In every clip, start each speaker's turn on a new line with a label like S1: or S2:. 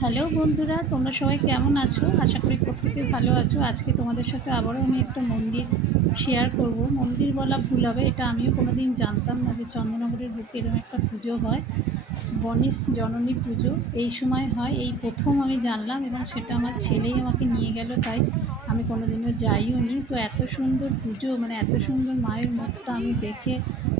S1: Hello বন্ধুরা, তোমরা সবাই কেমন আছো? আশা করি প্রত্যেকে ভালো আছো। আজকে তোমাদের সাথে আবারও আমি একটা মন্দির শেয়ার করব। মন্দির বলা ভুল হবে, এটা আমিও কোনোদিন জানতাম না যে চন্দ্রনগরের বুকে এরকম একটা পুজো হয়। গণেশ জননী পুজো। এই সময় হয়, এই প্রথম আমি জানলাম এবং সেটা আমার ছেলেই আমাকে নিয়ে গেল, তাই আমি কোনোদিনও যাইও নি। তো এত সুন্দর পুজো মানে এত সুন্দর মায়ের মতটা আমি দেখে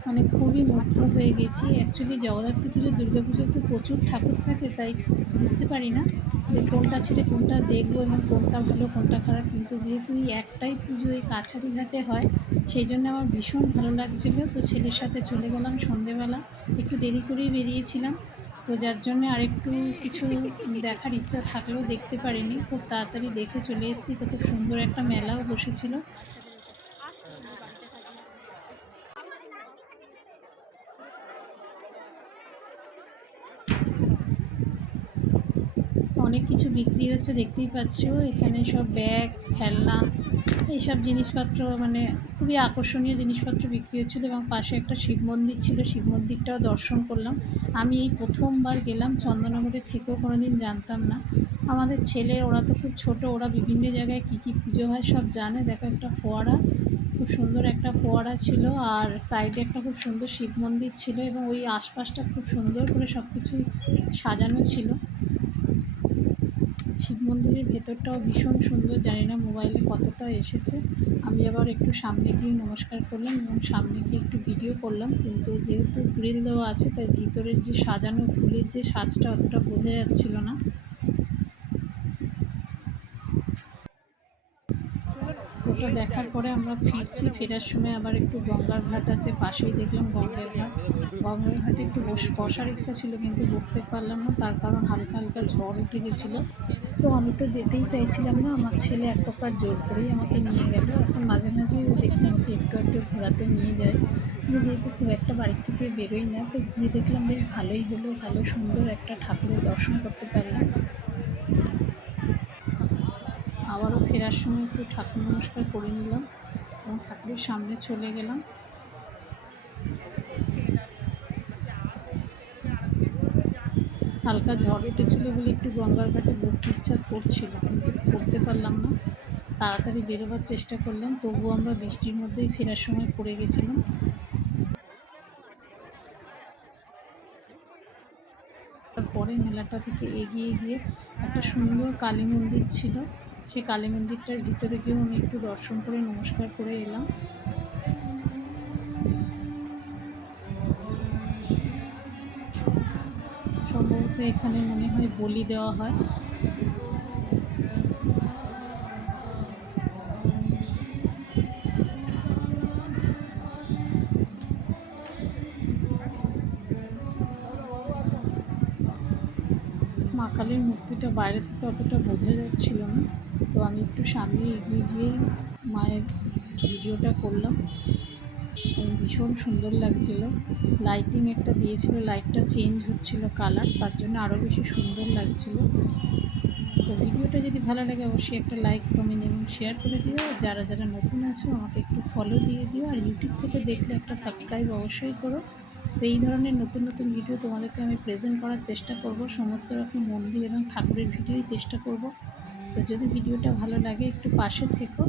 S1: মানে খুবই মুগ্ধ হয়ে গেছি। অ্যাকচুয়ালি জগদ্ধাত্রী পুজো, দুর্গা পুজো তো প্রচুর ঠাকুর থাকে, তাই বুঝতে পারি না। যে কোনটা ছেড়ে কোনটা দেখব এবং কোনটা ভালো, কোনটা খারাপ। কিন্তু যেহেতু এই একটাই পুজো এই কাছারি ঘাটে হয়, সেই জন্য আমার ভীষণ ভালো লাগছিল। তো ছেলের সাথে চলে গেলাম সন্ধেবেলা। একটু দেরি করেই বেরিয়েছিলাম। তো যার জন্য আরেকটু কিছু দেখার ইচ্ছা থাকলেও দেখতে পারিনি। খুব তাড়াতাড়ি দেখে চলে এসেছি। তো খুব সুন্দর একটা মেলাও বসেছিল। অনেক কিছু বিক্রি হচ্ছে, দেখতেই পাচ্ছ। এখানে সব ব্যাগ, খেলনা, এইসব জিনিসপত্র মানে খুবই আকর্ষণীয় জিনিসপত্র বিক্রি হচ্ছিল এবং পাশে একটা শিব মন্দির ছিল। শিব মন্দিরটাও দর্শন করলাম। আমি এই প্রথমবার গেলাম, চন্দননগরে থেকেও কোনো দিন জানতাম না। আমাদের ছেলে, ওরা তো খুব ছোট, ওরা বিভিন্ন জায়গায় কী কী পুজো হয় সব জানে। দেখো একটা ফোয়ারা, খুব সুন্দর একটা ফোয়ারা ছিল আর সাইডে একটা খুব সুন্দর শিব মন্দির ছিল এবং ওই আশপাশটা খুব সুন্দর করে সব কিছুই সাজানো ছিল। শিব মন্দিরের ভেতরটাও ভীষণ সুন্দর, জানি না মোবাইলে কতটা এসেছে। আমি আবার একটু সামনে গিয়ে নমস্কার করলাম এবং সামনে গিয়ে একটু ভিডিও করলাম। কিন্তু যেহেতু গ্রিল দেওয়া আছে, তাই ভিতরের যে সাজানো ফুলের যে সাজটা অতটা বোঝা যাচ্ছিল না। ওটা দেখার পরে আমরা ফিরছি। ফেরার সময় আবার একটু গঙ্গার ঘাট আছে, পাশেই দেখলাম গঙ্গার ঘাট। ঘাটে একটু বসার ইচ্ছা ছিল কিন্তু বসতে পারলাম না। তার কারণ হালকা হালকা ঝড় উঠে গেছিল। তো আমি তো যেতেই চাইছিলাম না। আমার ছেলে এক প্রকার জোর করেই আমাকে নিয়ে গেল। এখন মাঝে মাঝে ও দেখি আমাকে একটু একটু ঘোরাতে নিয়ে যায়। আমি যেহেতু খুব একটা বাড়ির থেকে বেরোই না, তো গিয়ে দেখলাম বেশ ভালোই হলো। ভালো সুন্দর একটা ঠাকুরের দর্শন করতে পারলাম। আবারও ফেরার সময় একটু ঠাকুর নমস্কার করে নিলাম এবং ঠাকুরের সামনে চলে গেলাম। হালকা ঝড় উঠেছিলো বলে একটু গঙ্গার ঘাটে বসতে ইচ্ছা করছিল, কিন্তু করতে পারলাম না। তাড়াতাড়ি বেরোবার চেষ্টা করলাম তবুও আমরা বৃষ্টির মধ্যেই ফেরার সময় পড়ে গেছিলাম। তারপরে মেলাটা থেকে এগিয়ে গিয়ে একটা সুন্দর কালী মন্দির ছিল। সেই কালী মন্দিরটার ভিতরে গিয়েও আমি একটু দর্শন করে নমস্কার করে এলাম। সম্ভবত এখানে মনে হয় বলি দেওয়া হয়। মা কালীর মূর্তিটা বাইরে থেকে অতটা বোঝা যাচ্ছিল না। তো আমি একটু সামনে এগিয়ে গিয়েই মায়ের ভিডিওটা করলাম। ভীষণ সুন্দর লাগছিল। লাইটিং একটা দিয়েছিল লাইটটা চেঞ্জ হচ্ছিল কালার তার জন্য আরও বেশি সুন্দর লাগছিল। তো ভিডিওটা যদি ভালো লাগে, অবশ্যই একটা লাইক কমেন্ট এবং শেয়ার করে দিও। যারা যারা নতুন আছো, আমাকে একটু ফলো দিয়ে দিও। আর ইউটিউব থেকে দেখলে একটা সাবস্ক্রাইব অবশ্যই করো। তো এই ধরনের নতুন নতুন ভিডিও তোমাদেরকে আমি প্রেজেন্ট করার চেষ্টা করব। সমস্ত রকম মন্দির এবং ঠাকুরের ভিডিওই চেষ্টা করব। তো যদি ভিডিওটা ভালো লাগে, একটু পাশে থেকো।